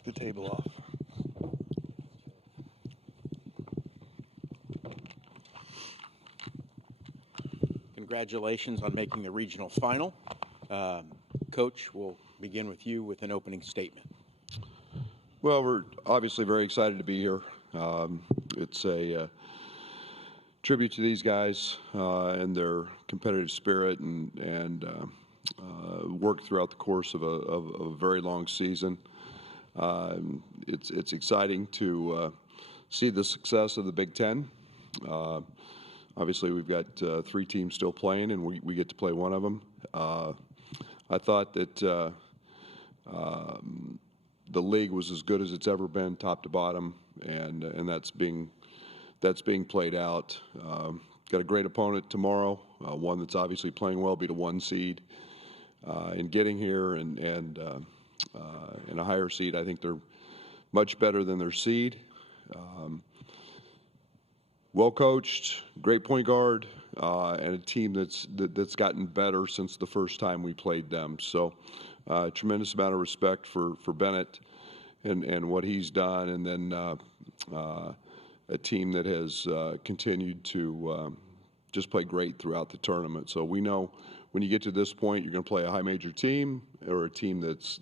Knock the table off. Congratulations on making the regional final. Coach, we'll begin with you with an opening statement. Well, we're obviously very excited to be here. It's a tribute to these guys and their competitive spirit and work throughout the course of a very long season. It's exciting to see the success of the Big Ten. Obviously, we've got 3 teams still playing, and we get to play one of them. I thought that the league was as good as it's ever been, top to bottom, and that's being played out. Got a great opponent tomorrow, one that's obviously playing well, beat a 1 seed. In getting here and a higher seed, I think they're much better than their seed. Well coached, great point guard, and a team that's gotten better since the first time we played them. So, tremendous amount of respect for Bennett and what he's done, and then a team that has continued to just play great throughout the tournament. So we know when you get to this point, you're going to play a high major team or a team that's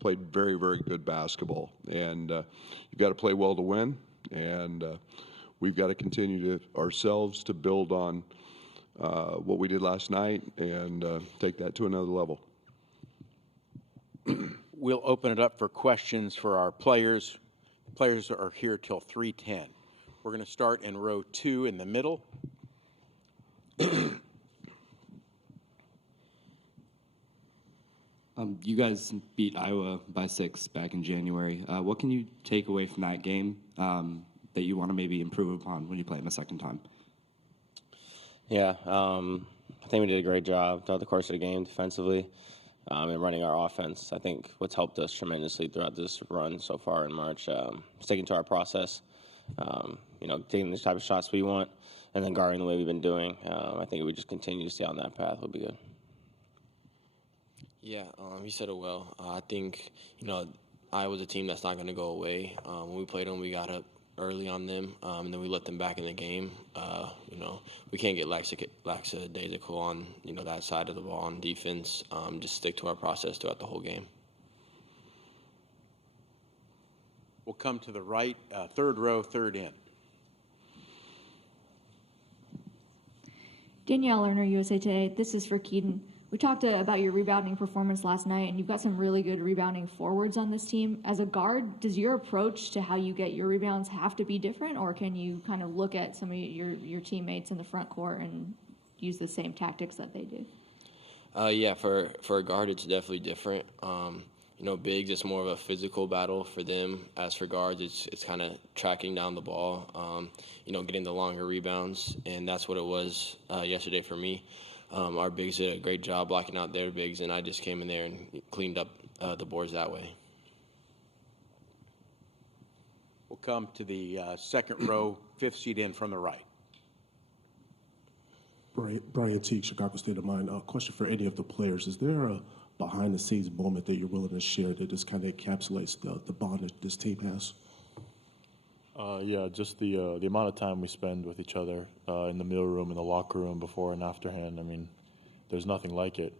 played very, very good basketball, and you've got to play well to win. And we've got to continue ourselves to build on what we did last night and take that to another level. We'll open it up for questions for our players. The players are here till 3:10. We're going to start in row 2 in the middle. You guys beat Iowa by 6 back in January. What can you take away from that game that you want to maybe improve upon when you play them a second time? Yeah, I think we did a great job throughout the course of the game defensively and running our offense. I think what's helped us tremendously throughout this run so far in March, sticking to our process, taking the type of shots we want, and then guarding the way we've been doing. I think if we just continue to stay on that path, we'll be good. Yeah, you said it well. I think, Iowa's a team that's not going to go away. When we played them, we got up early on them, and then we let them back in the game. We can't get lackadaisical on, that side of the ball on defense. Just stick to our process throughout the whole game. We'll come to the right, 3rd row, 3rd in. Danielle Lerner, USA Today. This is for Keaton. We talked about your rebounding performance last night, and you've got some really good rebounding forwards on this team. As a guard, does your approach to how you get your rebounds have to be different, or can you kind of look at some of your teammates in the front court and use the same tactics that they do? Yeah, for a guard, it's definitely different. Bigs, it's more of a physical battle for them. As for guards, it's kind of tracking down the ball, getting the longer rebounds, and that's what it was yesterday for me. Our bigs did a great job blocking out their bigs, and I just came in there and cleaned up the boards that way. We'll come to the 2nd row, 5th seat in from the right. Brian Teague, Chicago State of Mind. Question for any of the players. Is there a behind-the-scenes moment that you're willing to share that just kind of encapsulates the bond that this team has? Yeah, just the amount of time we spend with each other in the meal room, in the locker room, before and afterhand. I mean, there's nothing like it.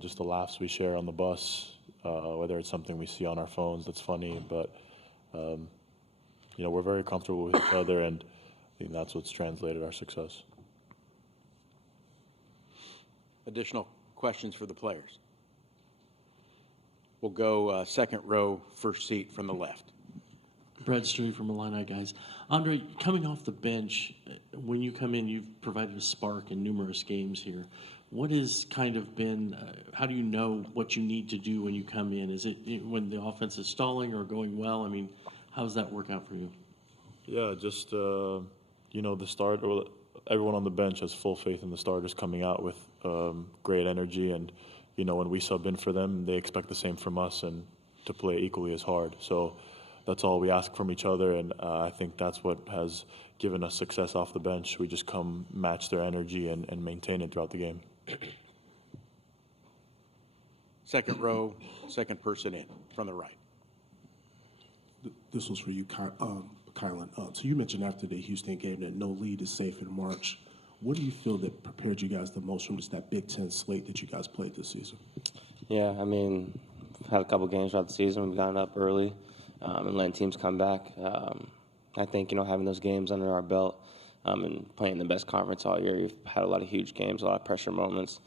Just the laughs we share on the bus, whether it's something we see on our phones that's funny, but, we're very comfortable with each other, and I think that's what's translated our success. Additional questions for the players? We'll go 2nd row, 1st seat from the left. Brad Stree from Illini, guys. Andre, coming off the bench, when you come in, you've provided a spark in numerous games here. What has kind of been, how do you know what you need to do when you come in? Is it when the offense is stalling or going well? I mean, how does that work out for you? Yeah, just, the start, or everyone on the bench has full faith in the starters coming out with great energy. And, when we sub in for them, they expect the same from us and to play equally as hard. So that's all we ask from each other, and I think that's what has given us success off the bench. We just come match their energy and maintain it throughout the game. 2nd row, 2nd person in from the right. This was for you, Kylan. So you mentioned after the Houston game that no lead is safe in March. What do you feel that prepared you guys the most from just that Big Ten slate that you guys played this season? Yeah, I mean, we've had a couple games throughout the season. We've gotten up early and letting teams come back. I think, having those games under our belt and playing the best conference all year, we've had a lot of huge games, a lot of pressure moments.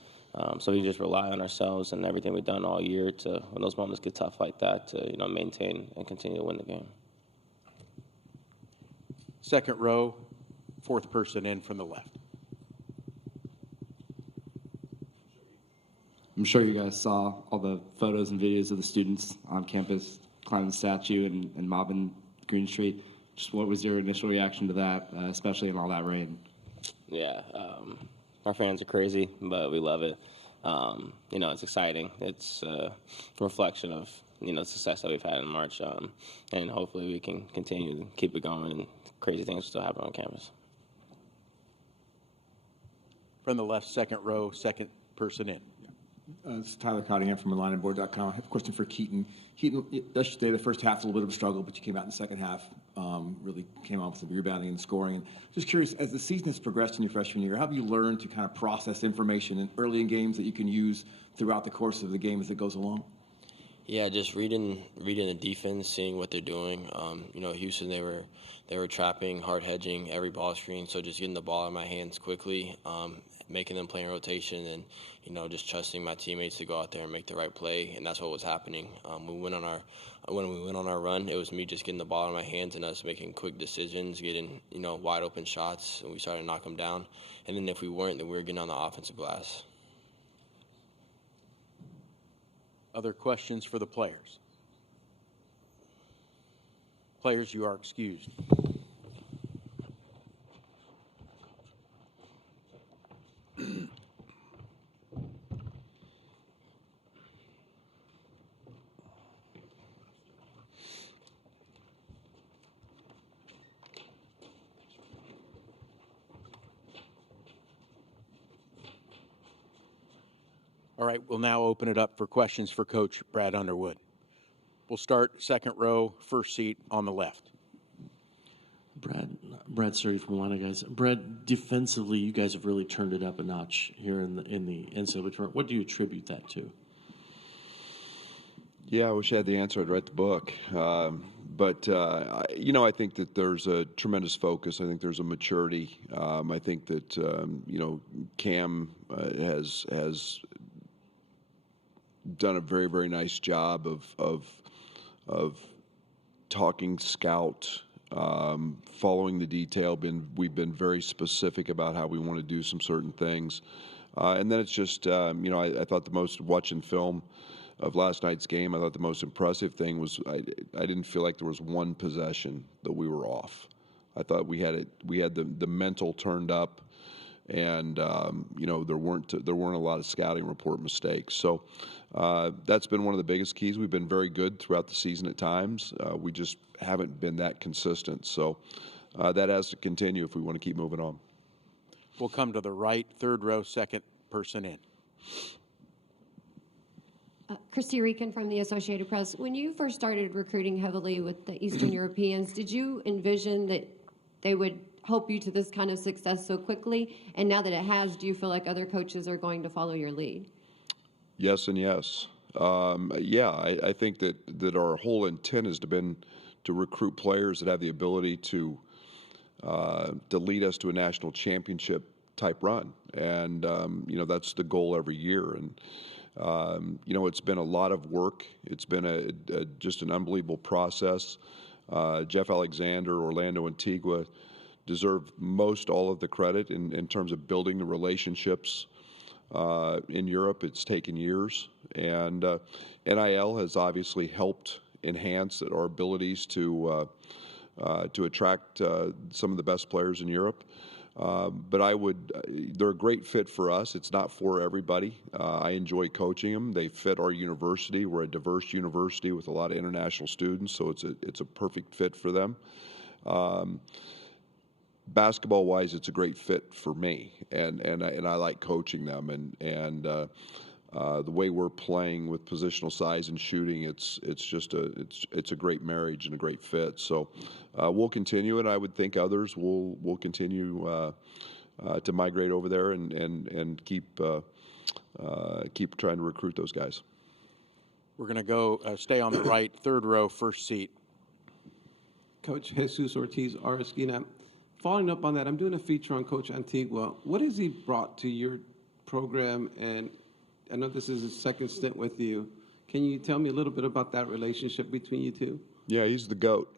So we just rely on ourselves and everything we've done all year to, when those moments get tough like that, to, maintain and continue to win the game. Second row, fourth person in from the left. I'm sure you guys saw all the photos and videos of the students on campus climbing the statue and mobbing Green Street. Just what was your initial reaction to that, especially in all that rain? Yeah, our fans are crazy, but we love it. It's exciting. It's a reflection of, the success that we've had in March. And hopefully we can continue to keep it going and crazy things still happen on campus. From the left, second row, second person in. This is Tyler Cottingham from IlliniBoard.com. I have a question for Keaton. Keaton, yesterday the first half was a little bit of a struggle, but you came out in the second half, really came out with some rebounding and scoring. And just curious, as the season has progressed in your freshman year, how have you learned to kind of process information early in games that you can use throughout the course of the game as it goes along? Yeah, just reading the defense, seeing what they're doing. Houston, they were trapping, hard hedging every ball screen, so just getting the ball in my hands quickly, making them play in rotation, and just trusting my teammates to go out there and make the right play, and that's what was happening. When we went on our run, it was me just getting the ball in my hands and us making quick decisions, getting wide open shots, and we started to knock them down. And then if we weren't, then we were getting on the offensive glass. Other questions for the players? Players, you are excused. All right, we'll now open it up for questions for Coach Brad Underwood. We'll start second row, first seat on the left. Brad Surrey from Illini, guys. Brad, defensively, you guys have really turned it up a notch here in the NCAA tournament. What do you attribute that to? Yeah, I wish I had the answer. I'd write the book. I think that there's a tremendous focus. I think there's a maturity. I think that, Cam has done a very, very nice job of talking scout, following the detail. We've been very specific about how we want to do some certain things. And then it's just, I thought watching film of last night's game, I thought the most impressive thing was I didn't feel like there was one possession that we were off. I thought we had the mental turned up, and there weren't a lot of scouting report mistakes. So that's been one of the biggest keys. We've been very good throughout the season at times. We just haven't been that consistent. So that has to continue if we want to keep moving on. We'll come to the right, third row, second person in. Christy Rican from the Associated Press. When you first started recruiting heavily with the Eastern Europeans, did you envision that they would help you to this kind of success so quickly? And now that it has, do you feel like other coaches are going to follow your lead? Yes and yes. I think that our whole intent has been to recruit players that have the ability to lead us to a national championship type run. And, that's the goal every year. And, it's been a lot of work. It's been just an unbelievable process. Jeff Alexander, Orlando Antigua deserve most all of the credit in terms of building the relationships. In Europe, it's taken years. And NIL has obviously helped enhance our abilities to attract some of the best players in Europe. But they're a great fit for us. It's not for everybody. I enjoy coaching them. They fit our university. We're a diverse university with a lot of international students, so it's a perfect fit for them. Basketball-wise, it's a great fit for me, and I like coaching them. And the way we're playing with positional size and shooting, it's a great marriage and a great fit. So we'll continue, and I would think others will continue to migrate over there and keep trying to recruit those guys. We're going to go stay on the right, third row, first seat. Coach Jesus Ortiz, RSG. Following up on that, I'm doing a feature on Coach Antigua. What has he brought to your program? And I know this is his second stint with you. Can you tell me a little bit about that relationship between you two? Yeah, he's the GOAT,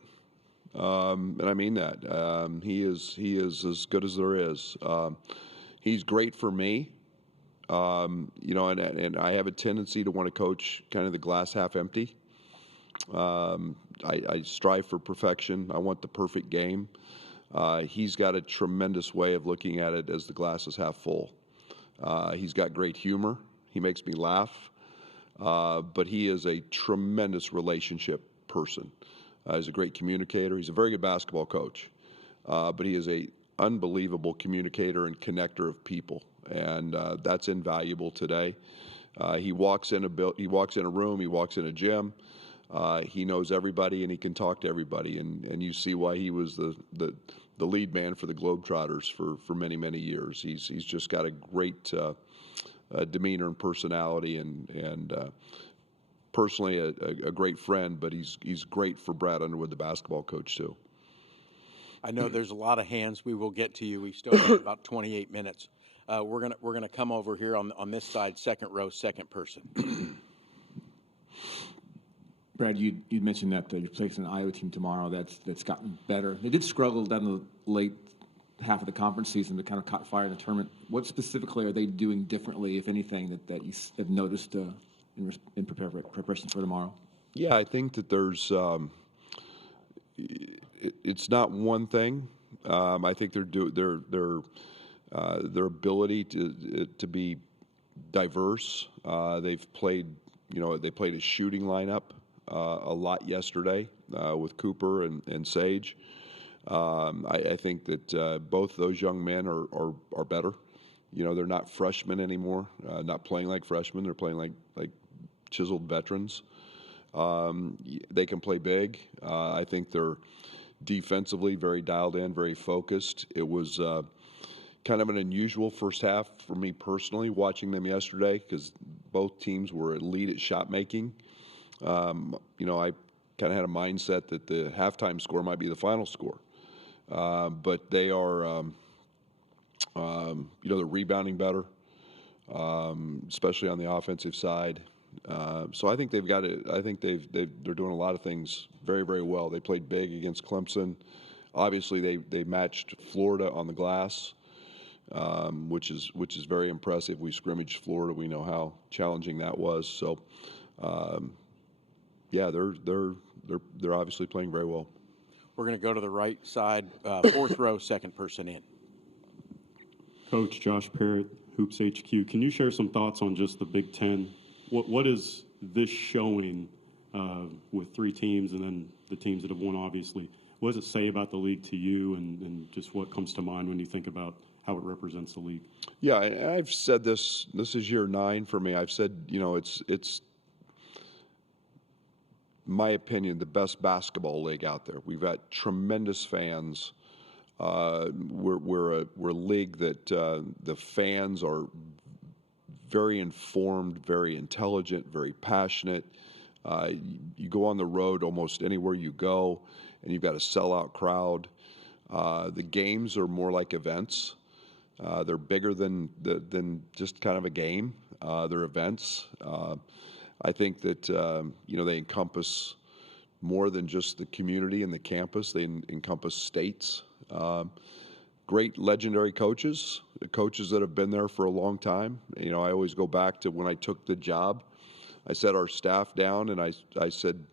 and I mean that. He is as good as there is. He's great for me. And I have a tendency to want to coach kind of the glass half empty. I strive for perfection. I want the perfect game. He's got a tremendous way of looking at it as the glass is half full. He's got great humor. He makes me laugh. But he is a tremendous relationship person. He's a great communicator. He's a very good basketball coach. But he is a unbelievable communicator and connector of people. And that's invaluable today. He walks in a room, he walks in a gym. He knows everybody, and he can talk to everybody. And you see why he was the lead man for the Globetrotters for many, many years. He's just got a great demeanor and personality, and personally a great friend. But he's great for Brad Underwood, the basketball coach, too. I know there's a lot of hands. We will get to you. We still have about 28 minutes. We're gonna come over here on this side, second row, second person. Brad, you mentioned that you're placing an Iowa team tomorrow that's gotten better. They did struggle down the late half of the conference season, but kind of caught fire in the tournament. What specifically are they doing differently, if anything, that you have noticed in preparation for tomorrow? Yeah, I think that there's it's not one thing. I think their ability to be diverse. They've played, they played a shooting lineup a lot yesterday with Cooper and Sage. I think that both those young men are better. They're not freshmen anymore. Not playing like freshmen. They're playing like chiseled veterans. They can play big. I think they're defensively very dialed in, very focused. It was kind of an unusual first half for me personally watching them yesterday because both teams were elite at shot making. I kind of had a mindset that the halftime score might be the final score. But they are, they're rebounding better, especially on the offensive side. So I think they've got it. I think they're doing a lot of things very, very well. They played big against Clemson. Obviously, they matched Florida on the glass, which is very impressive. We scrimmaged Florida. We know how challenging that was. So, they're obviously playing very well. We're going to go to the right side, fourth row, second person in. Coach Josh Parrott, Hoops HQ. Can you share some thoughts on just the Big Ten? What is this showing with three teams and then the teams that have won, obviously? What does it say about the league to you, and just what comes to mind when you think about how it represents the league? Yeah, I've said this. This is year 9 for me. I've said, it's my opinion, the best basketball league out there. We've got tremendous fans. We're a league that the fans are very informed, very intelligent, very passionate. You go on the road almost anywhere you go, and you've got a sellout crowd. The games are more like events. They're bigger than just kind of a game. They're events. I think that they encompass more than just the community and the campus. They encompass states. Great legendary coaches that have been there for a long time. I always go back to when I took the job. I set our staff down and I said,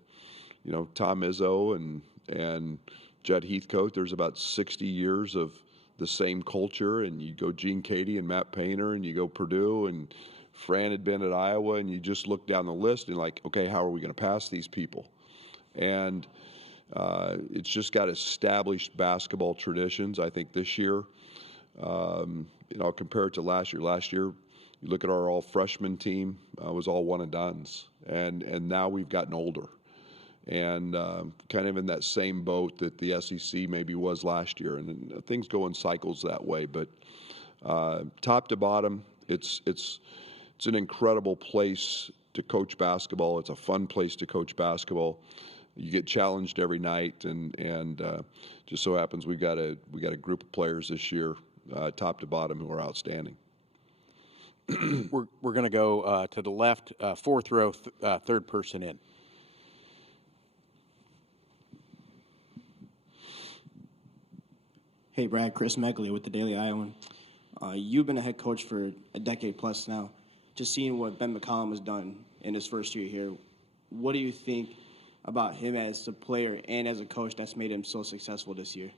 Tom Izzo and Judd Heathcote, there's about 60 years of the same culture, and you go Gene Cady and Matt Painter, and you go Purdue, and Fran had been at Iowa, and you just look down the list and like, okay, how are we going to pass these people? And it's just got established basketball traditions. I think this year, I'll compare it to last year. Last year, You look at our all freshman team, was all one and dones, and now we've gotten older, and kind of in that same boat that the SEC maybe was last year, and things go in cycles that way. But top to bottom, it's an incredible place to coach basketball. It's a fun place to coach basketball. You get challenged every night, and just so happens we got a group of players this year, top to bottom, who are outstanding. We're going to go to the left, fourth row, third person in. Hey, Brad, Chris Meglia with the Daily Iowan. You've been a head coach for a decade plus now. Just seeing what Ben McCollum has done in his first year here, what do you think about him as a player and as a coach that's made him so successful this year?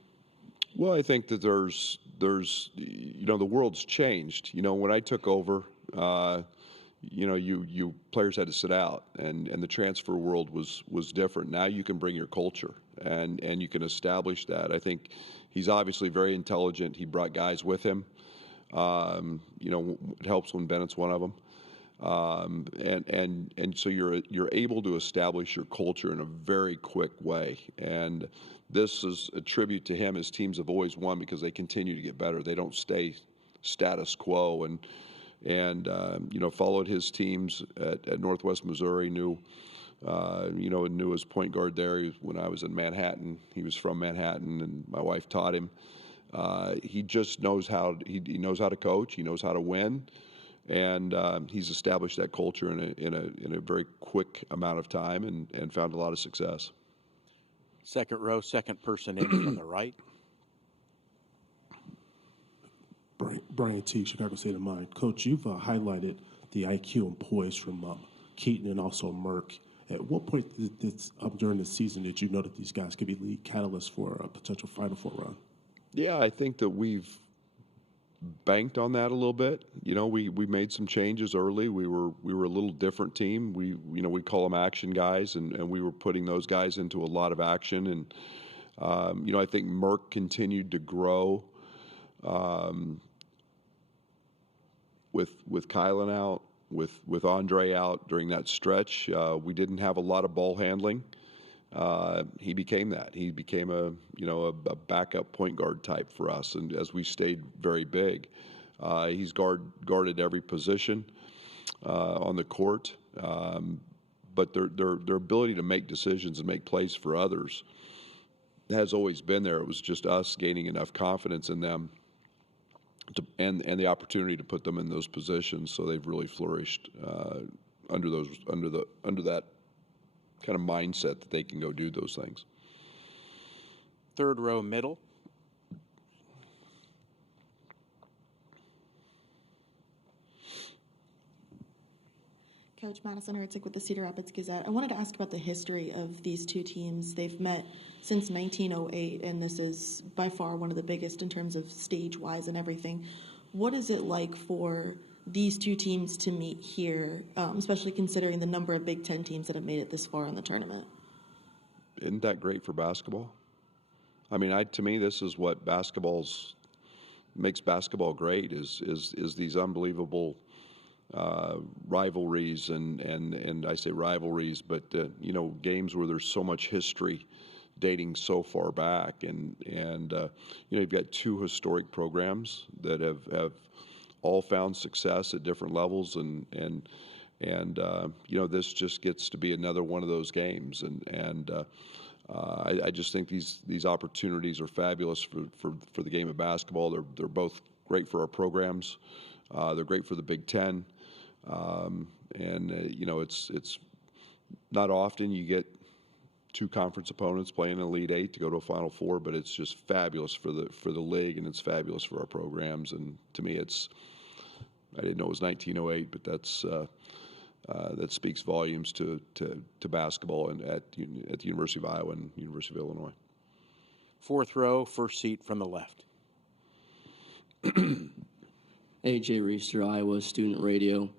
Well, I think that there's the world's changed. When I took over, you players had to sit out, and the transfer world was different. Now you can bring your culture, and you can establish that. I think he's obviously very intelligent. He brought guys with him. It helps when Bennett's one of them. And so you're able to establish your culture in a very quick way. And this is a tribute to him. His teams have always won because they continue to get better. They don't stay status quo. And followed his teams at Northwest Missouri. Knew his point guard there. When I was in Manhattan, he was from Manhattan, and my wife taught him. He just knows he knows how to coach. He knows how to win. And he's established that culture in a very quick amount of time and found a lot of success. Second row, second person in on the right. Brian Teague, Chicago State of Mind. Coach, you've highlighted the IQ and poise from Keaton and also Merck. At what point during the season did you know that these guys could be lead catalysts for a potential Final Four run? Yeah, I think that we've banked on that a little bit. We made some changes early. We were a little different team. We call them action guys, and we were putting those guys into a lot of action. And I think Merck continued to grow with Kylan out, with Andre out during that stretch. We didn't have a lot of ball handling. He became that. He became a backup point guard type for us, and as we stayed very big, he's guarded every position on the court. But their ability to make decisions and make plays for others has always been there. It was just us gaining enough confidence in them and the opportunity to put them in those positions. So they've really flourished under that kind of mindset that they can go do those things. Third row, middle. Coach, Madison Herzig with the Cedar Rapids Gazette. I wanted to ask about the history of these two teams. They've met since 1908, and this is by far one of the biggest in terms of stage-wise and everything. What is it like for these two teams to meet here, especially considering the number of Big Ten teams that have made it this far in the tournament? Isn't that great for basketball? I mean, to me, this is what makes basketball great is these unbelievable rivalries and I say rivalries, but games where there's so much history dating so far back, and you've got two historic programs that have all found success at different levels, and this just gets to be another one of those games, and I just think these opportunities are fabulous for the game of basketball. They're both great for our programs. They're great for the Big Ten, it's not often you get two conference opponents playing an Elite Eight to go to a Final Four, but it's just fabulous for the league, and it's fabulous for our programs. And to me, I didn't know it was 1908, but that speaks volumes to basketball and at the University of Iowa and University of Illinois. Fourth row, first seat from the left. AJ Reister, Iowa Student Radio.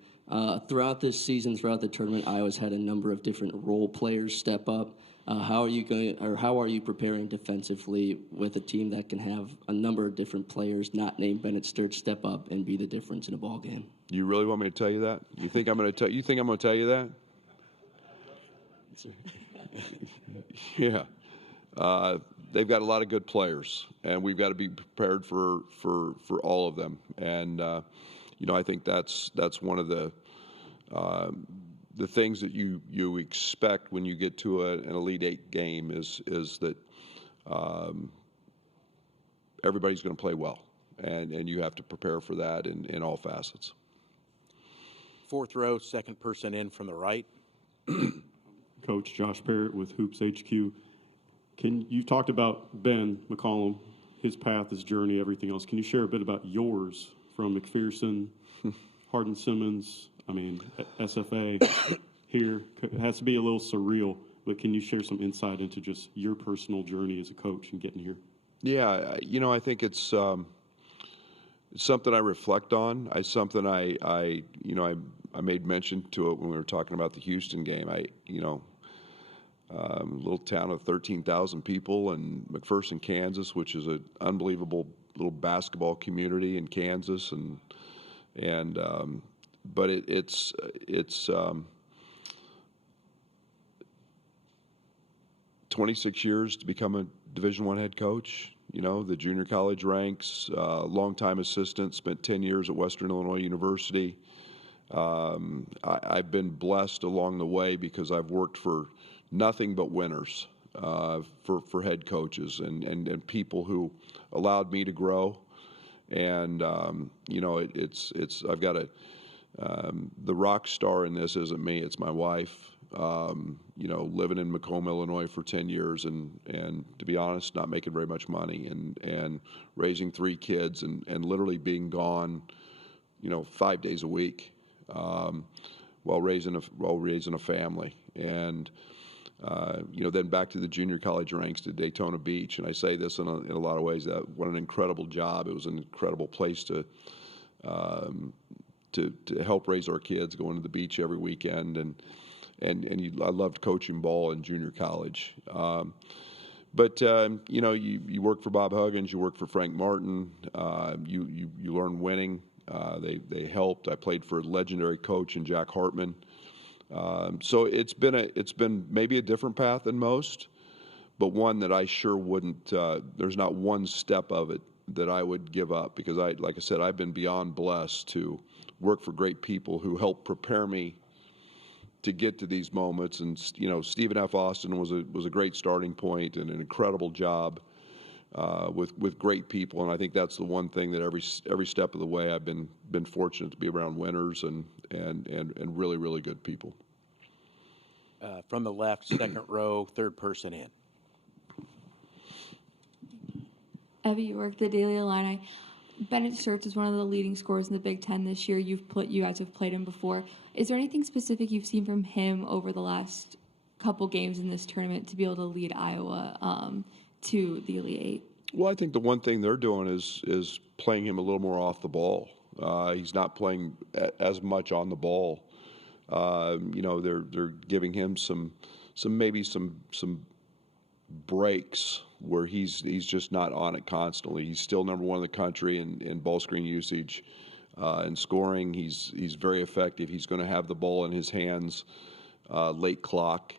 Throughout this season, throughout the tournament, Iowa's had a number of different role players step up. How are you preparing defensively with a team that can have a number of different players not named Bennett Sturge step up and be the difference in a ball game? You really want me to tell you that? You think I'm going to tell? You think I'm going to tell you that? Yeah. They've got a lot of good players, and we've got to be prepared for all of them. And I think that's one of the things that you expect when you get to an Elite Eight game is that everybody's going to play well, and you have to prepare for that in all facets. Fourth row, second person in from the right. Coach Josh Parrott with Hoops HQ. You talked about Ben McCollum, his path, his journey, everything else. Can you share a bit about yours from McPherson, Hardin Simmons, SFA here? It has to be a little surreal, but can you share some insight into just your personal journey as a coach and getting here? Yeah, I think it's something I reflect on. Something I made mention to it when we were talking about the Houston game. A little town of 13,000 people in McPherson, Kansas, which is an unbelievable little basketball community in Kansas, but it's 26 years to become a Division I head coach. The junior college ranks, longtime assistant, spent 10 years at Western Illinois University. I've been blessed along the way because I've worked for nothing but winners for head coaches and people who allowed me to grow. And I've got the rock star in this isn't me, it's my wife. Living in Macomb, Illinois for 10 years and to be honest, not making very much money and raising 3 kids and literally being gone, 5 days a week, while raising a family. And, then back to the junior college ranks to Daytona Beach. And I say this in a lot of ways, that what an incredible job. It was an incredible place to help raise our kids, going to the beach every weekend. I loved coaching ball in junior college. But you work for Bob Huggins, you work for Frank Martin, you learn winning. They helped. I played for a legendary coach in Jack Hartman. So it's been maybe a different path than most, but one that I sure wouldn't. There's not one step of it that I would give up, because like I said, I've been beyond blessed to work for great people who helped prepare me to get to these moments. And Stephen F. Austin was a great starting point and an incredible job with great people. And I think that's the one thing that every step of the way I've been fortunate to be around winners and really, really good people. From the left, second row, third person in. Evie, you work the Daily Illini. Bennett Sturts is one of the leading scorers in the Big Ten this year. You guys have played him before. Is there anything specific you've seen from him over the last couple games in this tournament to be able to lead Iowa to the Elite Eight? Well, I think the one thing they're doing is playing him a little more off the ball. He's not playing as much on the ball. They're giving him some breaks where he's just not on it constantly. He's still number 1 in the country in ball screen usage and scoring. He's very effective. He's going to have the ball in his hands late clock.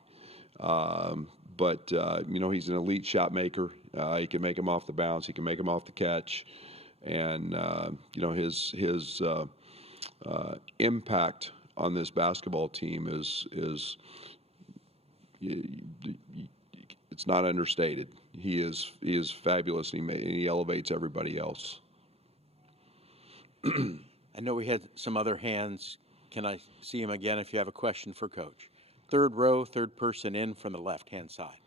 But he's an elite shot maker. He can make them off the bounce. He can make them off the catch. And, his impact on this basketball team is it's not understated. He is fabulous, and he elevates everybody else. I know we had some other hands. Can I see him again if you have a question for Coach? Third row, third person in from the left-hand side.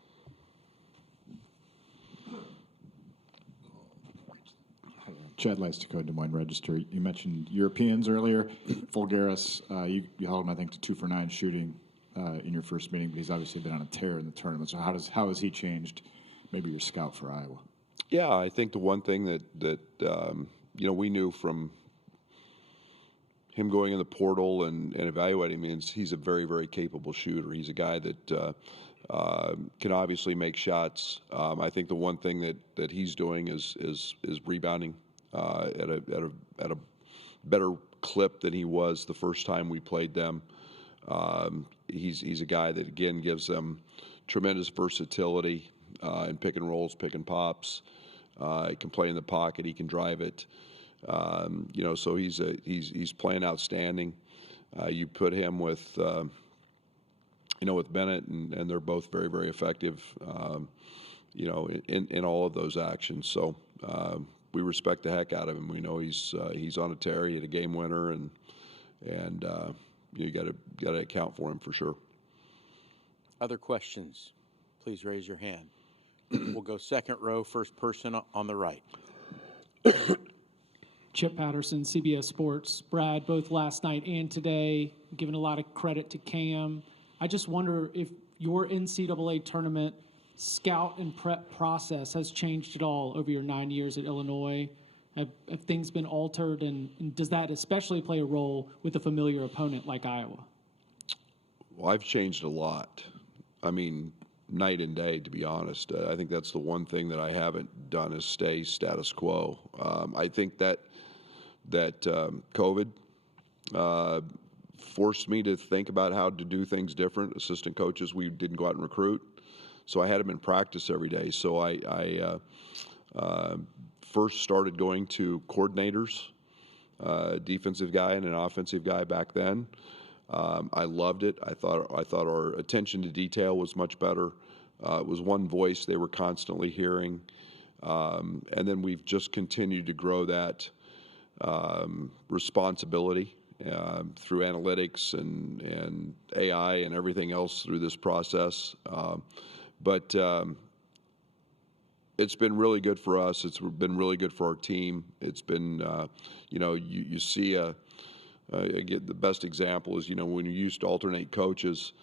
Chad Leistikow, Des Moines Register. You mentioned Europeans earlier. Fulgaris, you held him, I think, to 2 for 9 shooting in your first meeting, but he's obviously been on a tear in the tournament. So how has he changed maybe your scout for Iowa? Yeah, I think the one thing that we knew from him going in the portal and evaluating him is he's a very, very capable shooter. He's a guy that can obviously make shots. I think the one thing that he's doing is rebounding at a better clip than he was the first time we played them. He's a guy that, again, gives them tremendous versatility in pick and rolls, pick and pops. He can play in the pocket. He can drive it. So he's playing outstanding. You put him with with Bennett, and they're both very, very effective, in all of those actions. So we respect the heck out of him. We know he's on a tear. He had a game winner, and you got to account for him for sure. Other questions? Please raise your hand. We'll go second row, first person on the right. Chip Patterson, CBS Sports. Brad, both last night and today, giving a lot of credit to Cam. I just wonder if your NCAA tournament scout and prep process has changed at all over your 9 years at Illinois. Have things been altered, and does that especially play a role with a familiar opponent like Iowa? Well, I've changed a lot. I mean, night and day, to be honest. I think that's the one thing that I haven't done is stay status quo. I think that COVID forced me to think about how to do things different. Assistant coaches, we didn't go out and recruit, so I had them in practice every day. So I first started going to coordinators, defensive guy and an offensive guy back then. I loved it. I thought our attention to detail was much better. It was one voice they were constantly hearing, and then we've just continued to grow that responsibility through analytics and AI and everything else through this process. But it's been really good for us. It's been really good for our team. It's been, you see again, the best example is, when you used to alternate coaches,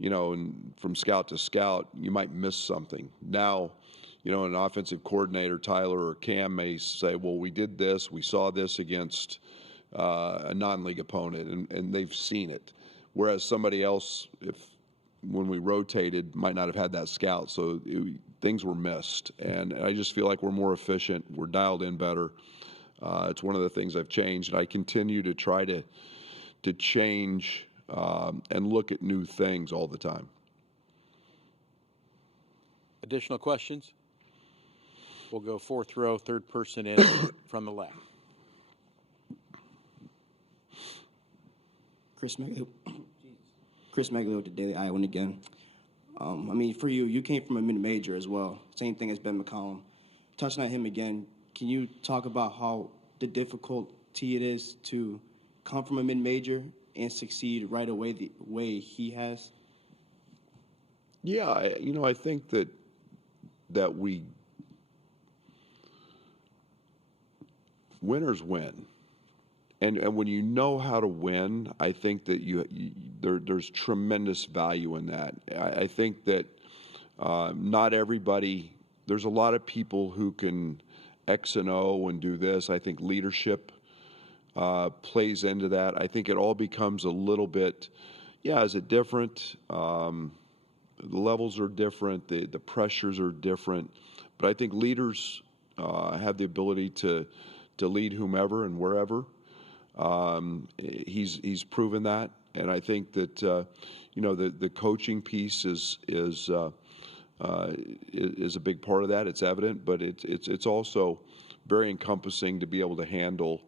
and from scout to scout, you might miss something. Now, an offensive coordinator, Tyler or Cam, may say, well, we did this, we saw this against a non-league opponent, and they've seen it. Whereas somebody else, when we rotated, might not have had that scout, so things were missed. And I just feel like we're more efficient, we're dialed in better. It's one of the things I've changed, and I continue to try to change and look at new things all the time. Additional questions? We'll go fourth row, third person in from the left. Chris Meglio with the Daily Iowan again. For you came from a mid-major as well. Same thing as Ben McCollum. Touching on him again, can you talk about how the difficulty it is to come from a mid-major and succeed right away the way he has? Yeah, I think that winners win. And when you know how to win, I think that there's tremendous value in that. I think that not everybody, there's a lot of people who can X and O and do this. I think leadership plays into that. I think it all becomes a little bit, is it different? The levels are different, the pressures are different. But I think leaders have the ability to lead whomever and wherever. He's proven that, and I think that the coaching piece is a big part of that. It's evident, but it's also very encompassing to be able to handle.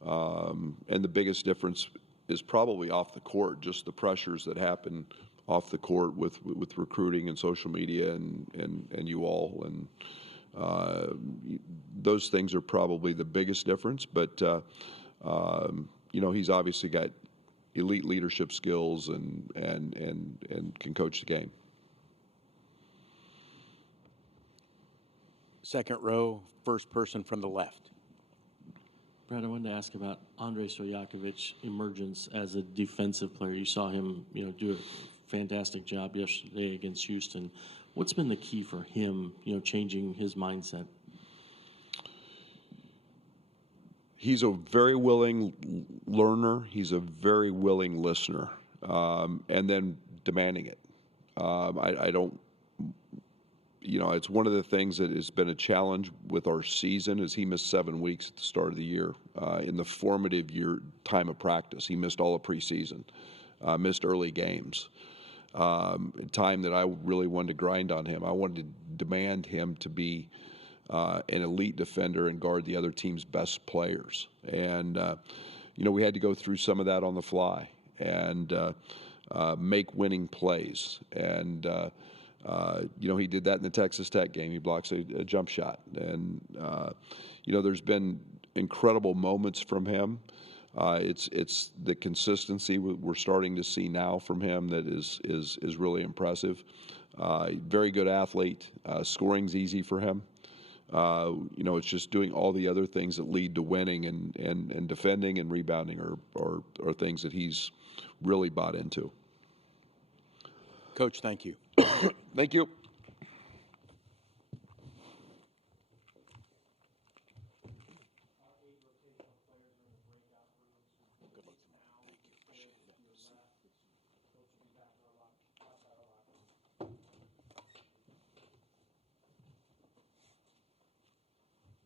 And the biggest difference is probably off the court, just the pressures that happen off the court with recruiting and social media and you all, and those things are probably the biggest difference. But he's obviously got elite leadership skills and can coach the game. Second row, first person from the left. Brad, I wanted to ask about Andrej Stojakovic's emergence as a defensive player. You saw him, do a fantastic job yesterday against Houston. What's been the key for him, changing his mindset? He's a very willing learner. He's a very willing listener, and then demanding it. you know, it's one of the things that has been a challenge with our season is he missed 7 weeks at the start of the year. In the formative year time of practice, he missed all of preseason, missed early games. Time that I really wanted to grind on him. I wanted to demand him to be an elite defender and guard the other team's best players. And, you know, we had to go through some of that on the fly and make winning plays. And, you know, he did that in the Texas Tech game. He blocks a jump shot. And, you know, there's been incredible moments from him. It's the consistency we're starting to see now from him that is really impressive. Very good athlete. Scoring's easy for him. You know, it's just doing all the other things that lead to winning and defending and rebounding are things that he's really bought into. Coach, thank you. Thank you.